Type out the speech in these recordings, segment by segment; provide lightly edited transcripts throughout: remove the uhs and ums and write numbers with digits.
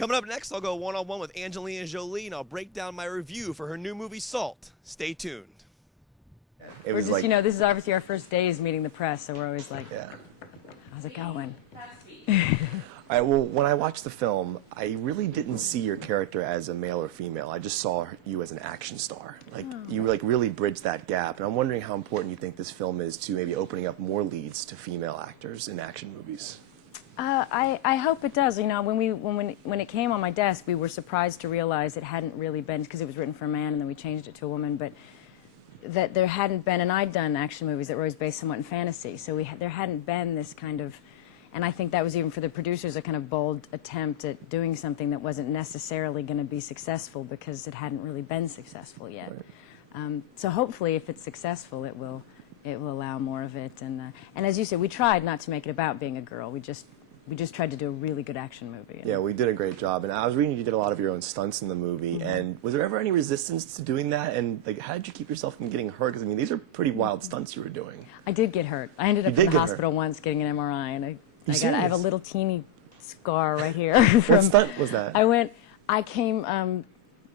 Coming up next, I'll go one-on-one with Angelina Jolie, and I'll break down my review for her new movie, Salt. Stay tuned. It was like, this is obviously our first days meeting the press, so we're always like, how's it going? All right, well, when I watched the film, I really didn't see your character as a male or female. I just saw you as an action star. You really bridged that gap. And I'm wondering how important you think this film is to maybe opening up more leads to female actors in action movies. I hope it does. You know, when it came on my desk, we were surprised to realize it hadn't really been, because it was written for a man and then we changed it to a woman, but that there hadn't been, and I'd done action movies that were always based somewhat in fantasy, so there hadn't been this kind of, and I think that was even for the producers a kind of bold attempt at doing something that wasn't necessarily going to be successful because it hadn't really been successful yet. Right. So hopefully, if it's successful, it will allow more of it. And as you said, we tried not to make it about being a girl. We just tried to do a really good action movie. Yeah, we did a great job. And I was reading you did a lot of your own stunts in the movie. And was there ever any resistance to doing that? And how did you keep yourself from getting hurt? Because I mean, these are pretty wild stunts you were doing. I did get hurt. I ended up in the hospital once getting an MRI, and I have a little teeny scar right here. What stunt was that?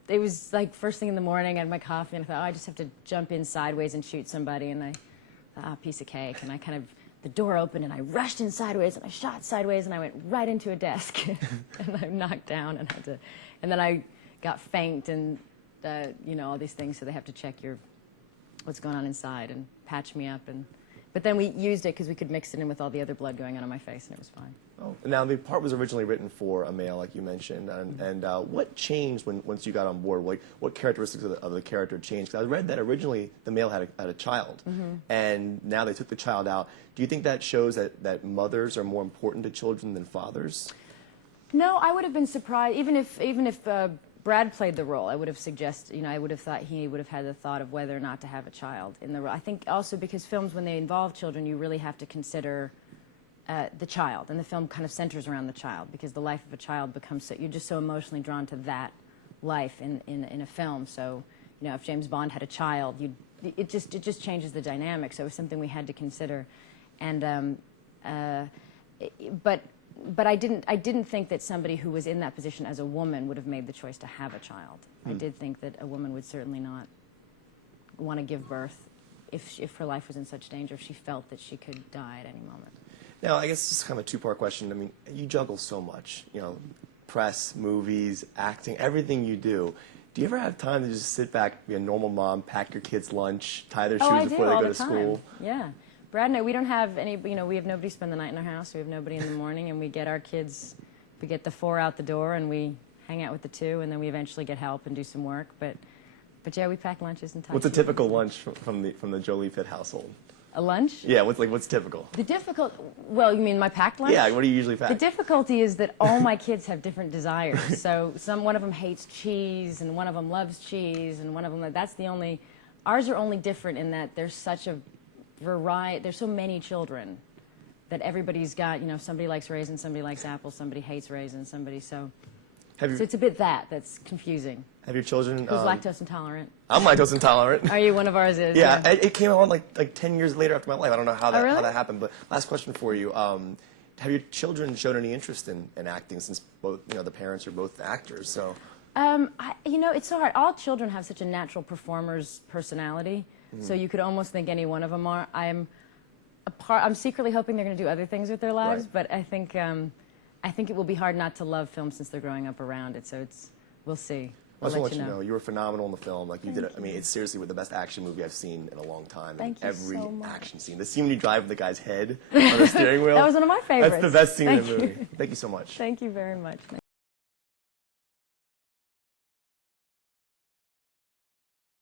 It was like first thing in the morning. I had my coffee, and I thought, oh, I just have to jump in sideways and shoot somebody. And I thought, piece of cake. And the door opened, and I rushed in sideways, and I shot sideways, and I went right into a desk. And I knocked down, and then I got faint, and all these things. So they have to check what's going on inside and patch me up. But then we used it because we could mix it in with all the other blood going on my face, and it was fine. Oh. Now, the part was originally written for a male, like you mentioned, and what changed once you got on board? What characteristics of the character changed? Because I read that originally the male had a child, and now they took the child out. Do you think that shows that mothers are more important to children than fathers? No, I would have been surprised. Even if Brad played the role, I would have suggested, I would have thought he would have had the thought of whether or not to have a child in the role. I think also because films, when they involve children, you really have to consider the child, and the film kind of centers around the child, because the life of a child becomes you're just so emotionally drawn to that life in a film. So, if James Bond had a child, it just changes the dynamic. So it was something we had to consider, and but I didn't think that somebody who was in that position as a woman would have made the choice to have a child. I did think that a woman would certainly not want to give birth if her life was in such danger, if she felt that she could die at any moment. Now, I guess this is kind of a two-part question. I mean, you juggle so much, press, movies, acting, everything you do. Do you ever have time to just sit back, be a normal mom, pack your kids' lunch, tie their shoes before they go to school? Yeah. Brad and I, we don't have any, we have nobody spend the night in our house. We have nobody in the morning, and we get our kids, we get the 4 out the door, and we hang out with the 2, and then we eventually get help and do some work. But yeah, we pack lunches and tie What's a typical lunch from the Jolie Pitt household? A lunch? Yeah, what's typical? Well, you mean my packed lunch? Yeah, what do you usually pack? The difficulty is that all my kids have different desires. So one of them hates cheese, and one of them loves cheese, and one of them, ours are only different in that there's such a variety, there's so many children that everybody's got, somebody likes raisins, somebody likes apples, somebody hates raisins, so it's a bit that's confusing. Have your children... Who's lactose intolerant? I'm lactose intolerant. Are you? One of ours is. Yeah, it came on like 10 years later after my life. I don't know how that happened, but last question for you. Have your children shown any interest in acting, since both, the parents are both actors, so... it's so hard. All children have such a natural performer's personality, so you could almost think any one of them are. I'm secretly hoping they're going to do other things with their lives, but I think it will be hard not to love film since they're growing up around it. So we'll see. I just want to let you know, you were phenomenal in the film. Like you did. I mean, it's seriously the best action movie I've seen in a long time. Thank you every so much. action scene, the scene when you drive the guy's head on the steering wheel. That was one of my favorites. That's the best scene in the movie. Thank you so much. Thank you very much.